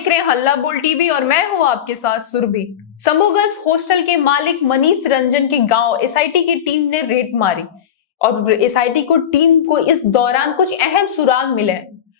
देख रहे हैं हल्ला बोल टीवी और मैं हूं आपके साथ सुरभि। शंभू गर्ल्स हॉस्टल के मालिक मनीष रंजन के गांव एसआईटी की टीम ने रेड मारी और एसआईटी टीम को इस दौरान कुछ अहम सुराग मिले।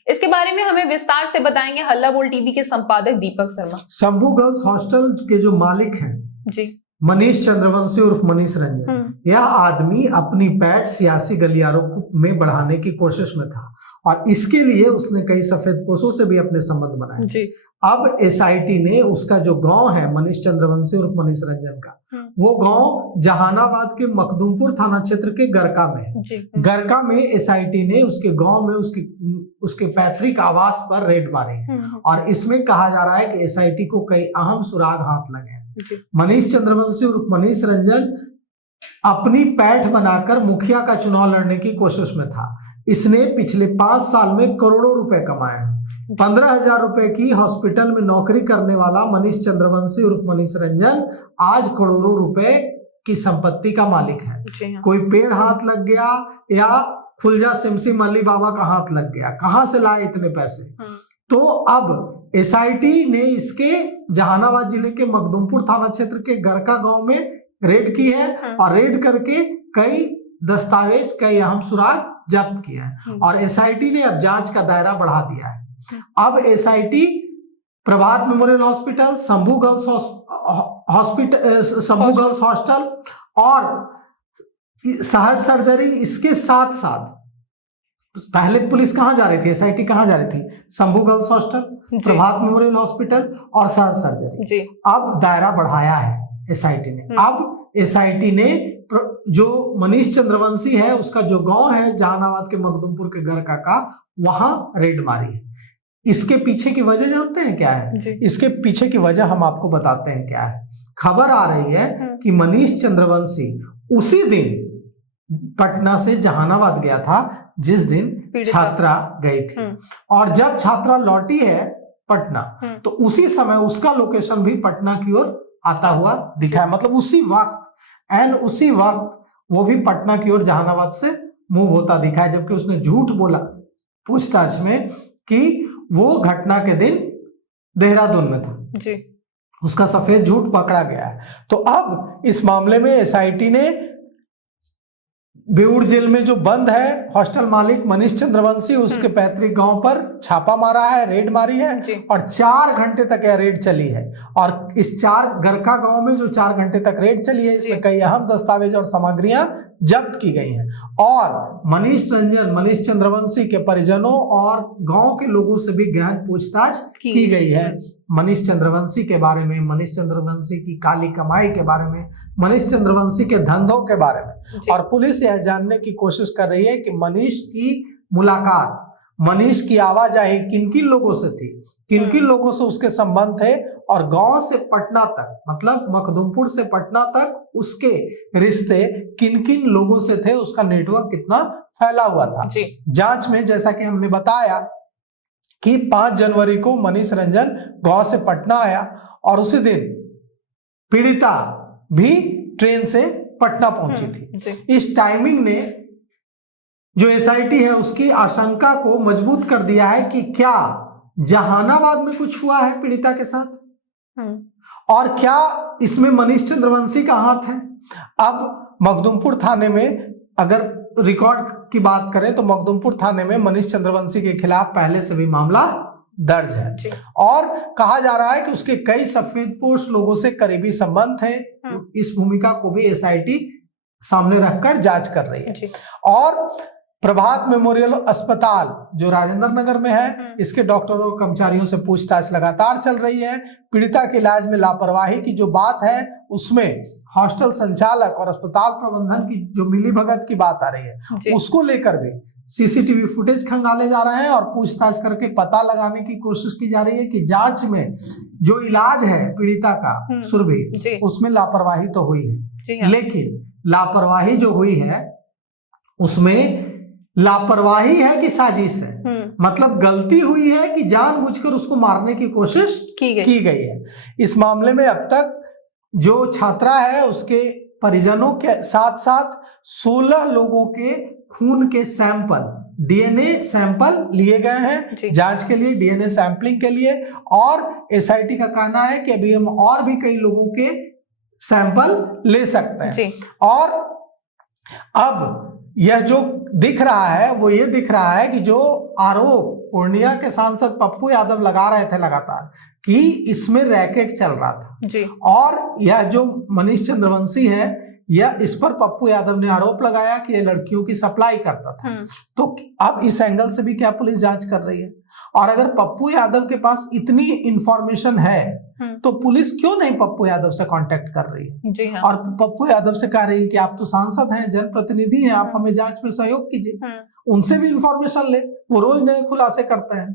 इसके बारे में हमें विस्तार से बताएंगे हल्ला बोल टीवी के संपादक दीपक शर्मा। शंभू गर्ल्स हॉस्टल के जो मालिक हैं जी मनीष चंद्रवंशी उर्फ मनीष रंजन, यह आदमी अपनी पैठ सियासी गलियारों में बढ़ाने की कोशिश में था और इसके लिए उसने कई सफेदपोशों से भी अपने संबंध बनाए जी। अब एसआईटी ने उसका जो गांव है मनीष चंद्रवंशी उर्फ मनीष रंजन का, वो गांव जहानाबाद के मखदूमपुर थाना क्षेत्र के गरका में है। गरका में एसआईटी ने उसके गांव में उसके पैतृक आवास पर रेड मारी है और इसमें कहा जा रहा है कि एसआईटी को कई अहम सुराग हाथ लगे हैं। मनीष चंद्रवंशी उर्फ मनीष रंजन अपनी पैठ बनाकर मुखिया का चुनाव लड़ने की कोशिश में था। इसने पिछले 5 साल में करोड़ों रुपए कमाए हैं। 15,000 रुपए की हॉस्पिटल में नौकरी करने वाला मनीष चंद्रवंशी उर्फ मनीष रंजन आज करोड़ों रुपए की संपत्ति का मालिक है। कोई पेड़ हाथ लग गया या खुलजा सिमसी मल्ली बाबा का हाथ लग गया, कहां से लाए इतने पैसे? तो अब एसआईटी ने इसके जहानाबाद जिले के मखदूमपुर थाना क्षेत्र के गरका गांव में रेड की है और रेड करके कई दस्तावेज, कई अहम सुराग जब्त किया है और एसआईटी ने अब जांच का दायरा बढ़ा दिया है। अब SIT Prabhat memorial hospital, Shambhu girls hostel और सहज सर्जरी, इसके साथ साथ पहले पुलिस कहां जा रही थी, एसआईटी कहां जा रही थी? शंभू गर्ल्स हॉस्टल, प्रभात मेमोरियल हॉस्पिटल और सहज सर्जरी। अब दायरा बढ़ाया है एसआईटी ने। अब एसआईटी ने जो मनीष चंद्रवंशी है उसका जो गांव है जहानाबाद के मखदूमपुर के गरका का, वहां रेड मारी है। इसके पीछे की वजह जानते हैं क्या है? इसके पीछे की वजह हम आपको बताते हैं क्या है। खबर आ रही है कि मनीष चंद्रवंशी उसी दिन पटना से जहानाबाद गया था जिस दिन छात्रा गई थी और जब छात्रा लौटी है पटना तो उसी समय उसका लोकेशन भी पटना की ओर आता हुआ दिखा है। मतलब उसी वक्त वो भी पटना की ओर जहानाबाद से मूव होता दिखा है, जबकि उसने झूठ बोला पूछताछ में कि वो घटना के दिन देहरादून में था जी। उसका सफेद झूठ पकड़ा गया है। तो अब इस मामले में एसआईटी ने बेऊर जेल में जो बंद है हॉस्टल मालिक मनीष चंद्रवंशी, उसके पैतृक गांव पर छापा मारा है, रेड मारी है और 4 घंटे तक यह रेड चली है। और इस गरका गांव में जो 4 घंटे तक रेड चली है, इसमें कई अहम दस्तावेज और सामग्रियां जब्त की गई हैं और मनीष चंद्रवंशी के परिजनों और गांव के लोगों से भी गहन पूछताछ की गई है। मनीष चंद्रवंशी के बारे में, मनीष चंद्रवंशी की काली कमाई के बारे में, मनीष चंद्रवंशी के धंधों के बारे में। और पुलिस यह जानने की कोशिश कर रही है कि मनीष की मुलाकात, मनीष की आवाजाही किन किन लोगों से थी, किन किन लोगों से उसके संबंध थे और गांव से पटना तक, मतलब मखदूमपुर से पटना तक उसके रिश्ते किन किन लोगों से थे, उसका नेटवर्क कितना फैला हुआ था। जांच में जैसा कि हमने बताया कि 5 जनवरी को मनीष रंजन गांव से पटना आया और उसी दिन पीड़िता भी ट्रेन से पटना पहुंची थी। इस टाइमिंग ने जो एसआईटी है उसकी आशंका को मजबूत कर दिया है कि क्या जहानाबाद में कुछ हुआ है पीड़िता के साथ और क्या इसमें मनीष चंद्रवंशी का हाथ है। अब मखदूमपुर थाने में अगर रिकॉर्ड की बात करें तो मखदूमपुर थाने में मनीष चंद्रवंशी के खिलाफ पहले से भी मामला दर्ज है और कहा जा रहा है कि उसके कई सफेदपोश लोगों से करीबी संबंध थे। इस भूमिका को भी एसआईटी सामने रखकर जांच कर रही है। और प्रभात मेमोरियल अस्पताल जो राजेंद्र नगर में है, इसके डॉक्टरों और कर्मचारियों से पूछताछ लगातार चल रही है। पीड़िता के इलाज में लापरवाही की जो बात है उसमें हॉस्टल संचालक और अस्पताल प्रबंधन की जो मिलीभगत की बात आ रही है, उसको लेकर भी सीसीटीवी फुटेज खंगाले जा रहे हैं और पूछताछ करके पता लगाने की कोशिश की जा रही है कि जांच में जो इलाज है पीड़िता का सुरभि, उसमें लापरवाही तो हुई है, लेकिन लापरवाही जो हुई है उसमें लापरवाही है कि साजिश है। मतलब गलती हुई है कि जानबूझकर उसको मारने की कोशिश की गई है। इस मामले में अब तक जो छात्रा है उसके परिजनों के साथ साथ 16 लोगों के खून के सैंपल, डीएनए सैंपल लिए गए हैं जांच के लिए, डीएनए सैंपलिंग के लिए। और एसआईटी का कहना है कि अभी हम और भी कई लोगों के सैंपल ले सकते हैं। और अब यह जो दिख रहा है वो ये दिख रहा है कि जो आरोप पूर्णिया के सांसद पप्पू यादव लगा रहे थे लगातार कि इसमें रैकेट चल रहा था जी। और यह जो मनीष चंद्रवंशी है, यह इस पर पप्पू यादव ने आरोप लगाया कि ये लड़कियों की सप्लाई करता था। तो अब इस एंगल से भी क्या पुलिस जांच कर रही है? और अगर पप्पू यादव के पास इतनी इंफॉर्मेशन है तो पुलिस क्यों नहीं पप्पू यादव से कांटेक्ट कर रही है जी हाँ। और पप्पू यादव से कह रही है कि आप तो सांसद हैं, जनप्रतिनिधि हैं, आप हमें जांच में सहयोग कीजिए। उनसे भी इंफॉर्मेशन ले, वो रोज नए खुलासे करते हैं,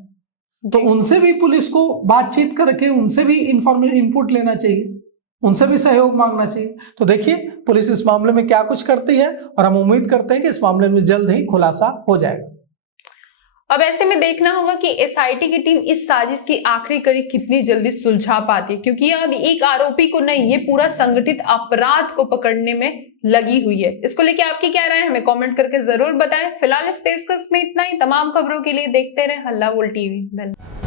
तो उनसे भी पुलिस को बातचीत करके उनसे भी इंफॉर्मेशन इनपुट लेना चाहिए, उनसे भी सहयोग मांगना चाहिए। तो देखिए पुलिस इस मामले में क्या कुछ करती है और हम उम्मीद करते हैं कि इस मामले में जल्द ही खुलासा हो जाएगा। अब ऐसे में देखना होगा कि एसआईटी की टीम इस साजिश की आखिरी कड़ी कितनी जल्दी सुलझा पाती है, क्योंकि अब एक आरोपी को नहीं, ये पूरा संगठित अपराध को पकड़ने में लगी हुई है। इसको लेके आपकी क्या राय है हमें कमेंट करके जरूर बताएं। फिलहाल इस पेशकश में इतना ही। तमाम खबरों के लिए देखते रहे हल्ला बोल टीवी। धन्यवाद।